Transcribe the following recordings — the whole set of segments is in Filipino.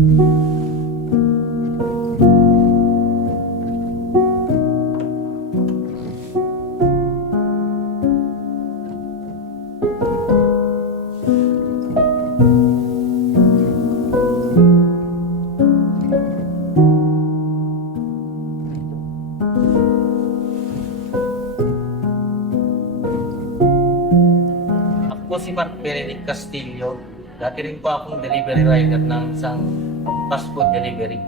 Ako si Mark Benedict Castillo. Dati rin po akong delivery rider ng isang fast food delivery.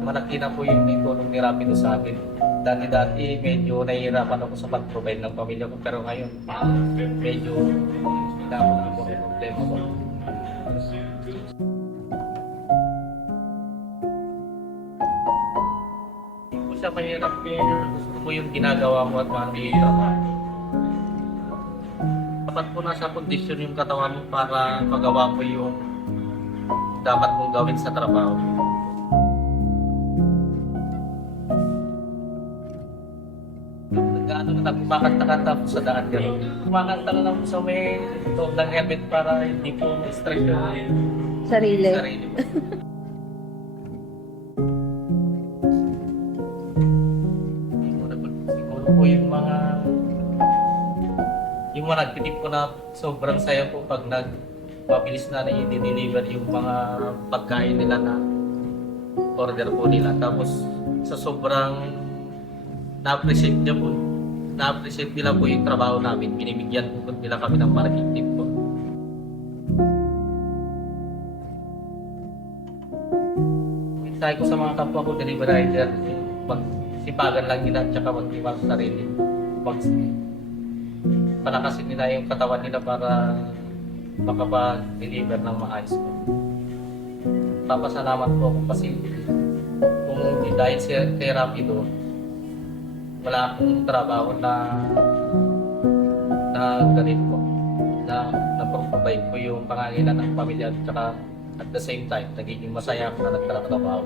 Malaki na po yung tulong ni sa akin. Dati-dati medyo nahihirapan ako sa pag-provide ng pamilya ko pero ngayon medyo hindi na po problema ko. Hindi po siya mahirap gusto ko yung ginagawa mo at mahirap. Dapat po nasa kondisyon yung katawan mo para magawa mo yung dapat mong gawin sa trabaho. Nag-ano na kumakanta-kanta po sa daan gano'n. Kumakanta na lang po sa may loob ng helmet para hindi po stress yung Sarili. sarili mo. Siguro po yung mga yung mga nagtitip ko na sobrang saya po pag nag mabilis na na i-deliver yung mga pagkain nila na order po nila. Tapos sa sobrang na-appreciate niya po, na-appreciate nila po yung trabaho namin. Binibigyan po nila kami ng malaking tip po. Sabi ko sa mga kapwa ko, delivery rider, magsipagan lang nila at saka magtiwala sa sarili. Mag palakasin nila yung katawan nila para makapag-deliver ng maayos po. Papasalamat po ako kasi kung hindi dahil sa therapy do, wala akong trabaho na na ganito na napag-provide ko yung pangangailan ng pamilya at at the same time, nagiging masaya ako na nagtatrabaho.